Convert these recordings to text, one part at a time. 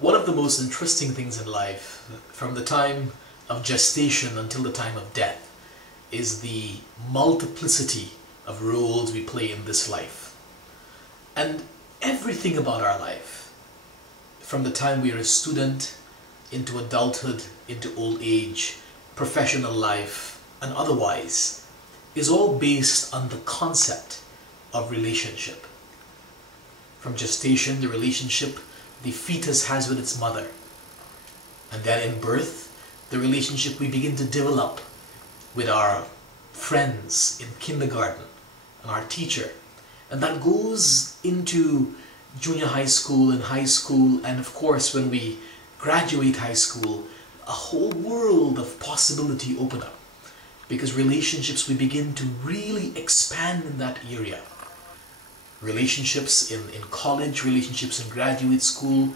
One of the most interesting things in life, from the time of gestation until the time of death, is the multiplicity of roles we play in this life. And everything about our life, from the time we are a student, into adulthood, into old age, professional life, and otherwise, is all based on the concept of relationship. From gestation, the relationship the fetus has with its mother. And then in birth, the relationship we begin to develop with our friends in kindergarten and our teacher. And that goes into junior high school and high school, and of course when we graduate high school, a whole world of possibility open up. Because relationships, we begin to really expand in that area. Relationships in college, relationships in graduate school,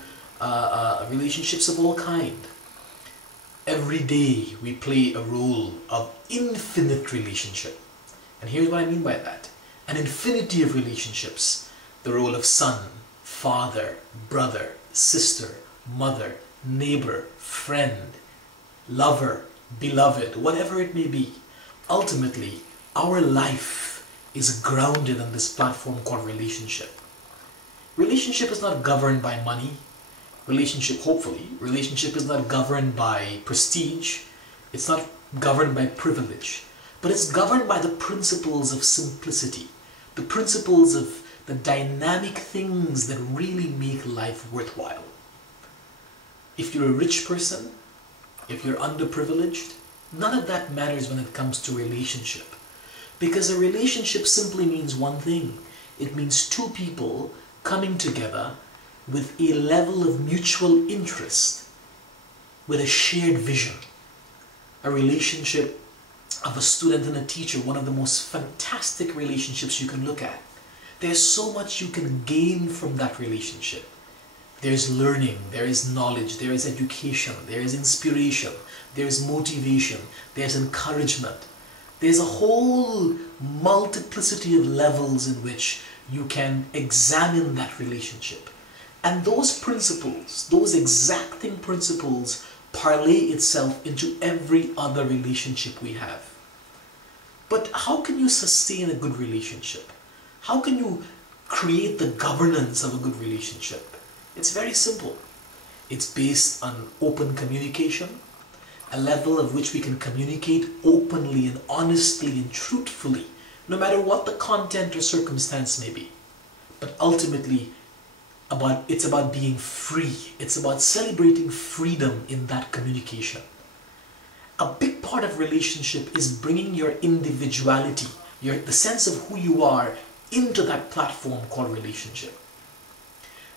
relationships of all kind. Every day we play a role of infinite relationship. And here's what I mean by that. An infinity of relationships. The role of son, father, brother, sister, mother, neighbor, friend, lover, beloved, whatever it may be. Ultimately, our life is grounded on this platform called relationship. Relationship is not governed by money. Relationship is not governed by prestige. It's not governed by privilege. But it's governed by the principles of simplicity. The principles of the dynamic things that really make life worthwhile. If you're a rich person, if you're underprivileged, none of that matters when it comes to relationship. Because a relationship simply means one thing. It means two people coming together with a level of mutual interest, with a shared vision. A relationship of a student and a teacher, one of the most fantastic relationships you can look at. There's so much you can gain from that relationship. There's learning, there is knowledge, there is education, there is inspiration, there is motivation, there's encouragement. There's a whole multiplicity of levels in which you can examine that relationship. And those principles, those exacting principles, parlay itself into every other relationship we have. But how can you sustain a good relationship? How can you create the governance of a good relationship? It's very simple. It's based on open communication, a level of which we can communicate openly and honestly and truthfully, no matter what the content or circumstance may be. But ultimately, it's about being free. It's about celebrating freedom in that communication. A big part of relationship is bringing your individuality, the sense of who you are, into that platform called relationship.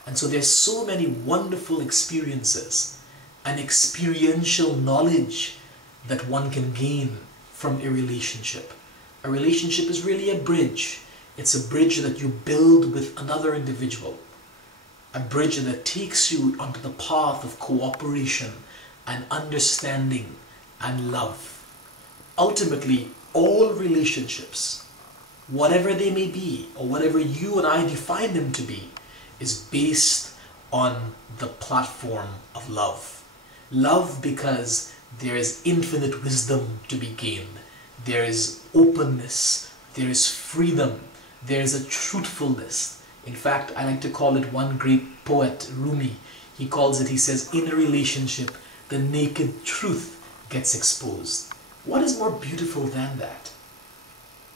And so there's so many wonderful experiences and experiential knowledge that one can gain from a relationship. A relationship is really a bridge. It's a bridge that you build with another individual. A bridge that takes you onto the path of cooperation and understanding and love. Ultimately, all relationships, whatever they may be, or whatever you and I define them to be, is based on the platform of love. Love because there is infinite wisdom to be gained. There is openness. There is freedom. There is a truthfulness. In fact, I like to call it one great poet, Rumi. He says, in a relationship, the naked truth gets exposed. What is more beautiful than that?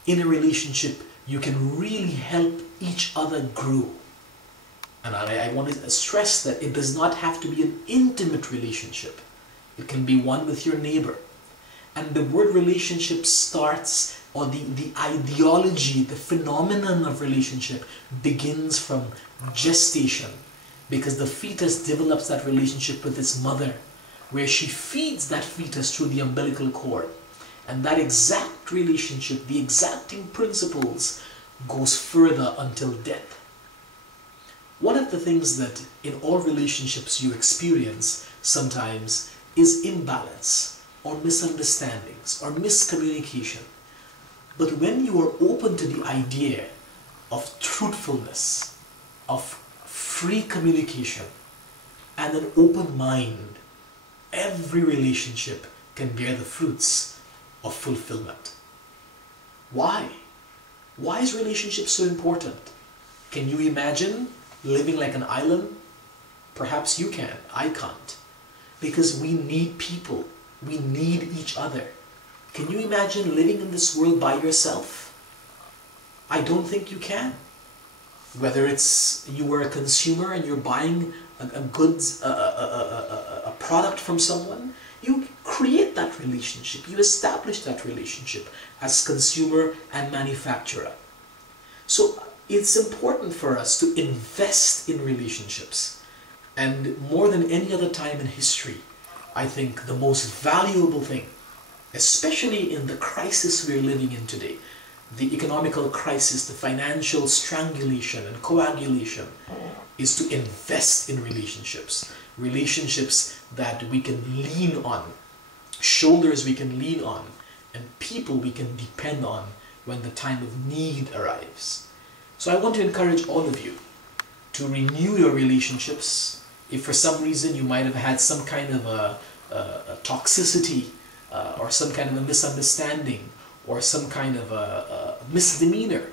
In a relationship, you can really help each other grow. And I want to stress that it does not have to be an intimate relationship. It can be one with your neighbor. And the word relationship starts, or the ideology, the phenomenon of relationship begins from gestation. Because the fetus develops that relationship with its mother, where she feeds that fetus through the umbilical cord. And that exact relationship, the exacting principles, goes further until death. One of the things that in all relationships you experience sometimes is imbalance or misunderstandings or miscommunication. But when you are open to the idea of truthfulness, of free communication, and an open mind, every relationship can bear the fruits of fulfillment. Why? Why is relationship so important? Can you imagine living like an island? Perhaps you can. I can't. Because we need people. We need each other. Can you imagine living in this world by yourself? I don't think you can. Whether it's you are a consumer and you're buying a goods, a product from someone, you create that relationship. You establish that relationship as consumer and manufacturer. So it's important for us to invest in relationships. And more than any other time in history, I think the most valuable thing, especially in the crisis we're living in today, the economical crisis, the financial strangulation and coagulation, is to invest in relationships. Relationships that we can lean on, shoulders we can lean on, and people we can depend on when the time of need arrives. So I want to encourage all of you to renew your relationships. If for some reason you might have had some kind of a toxicity or some kind of a misunderstanding or some kind of a misdemeanor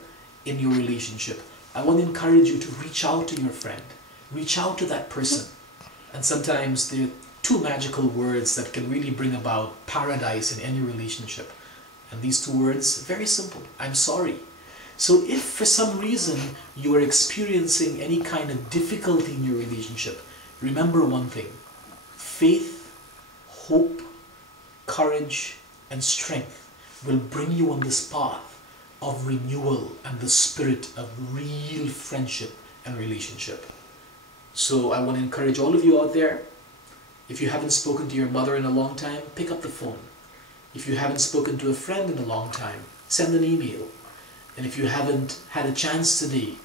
in your relationship, I want to encourage you to reach out to your friend. Reach out to that person. And sometimes there are two magical words that can really bring about paradise in any relationship. And these two words, very simple: I'm sorry. So if for some reason you are experiencing any kind of difficulty in your relationship, remember one thing: faith, hope, courage, and strength will bring you on this path of renewal and the spirit of real friendship and relationship. So I want to encourage all of you out there, if you haven't spoken to your mother in a long time, pick up the phone. If you haven't spoken to a friend in a long time, send an email. And if you haven't had a chance today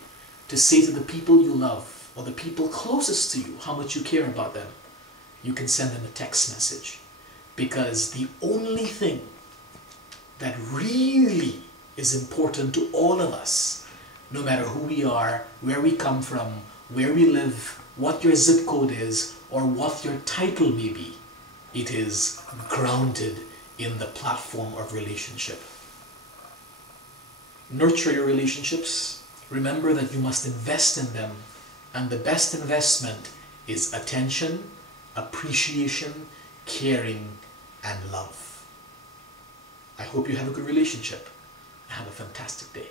to say to the people you love or the people closest to you how much you care about them, you can send them a text message. Because the only thing that really is important to all of us, no matter who we are, where we come from, where we live, what your zip code is, or what your title may be, it is grounded in the platform of relationship. Nurture your relationships. Remember that you must invest in them, and the best investment is attention, appreciation, caring, and love. I hope you have a good relationship. Have a fantastic day.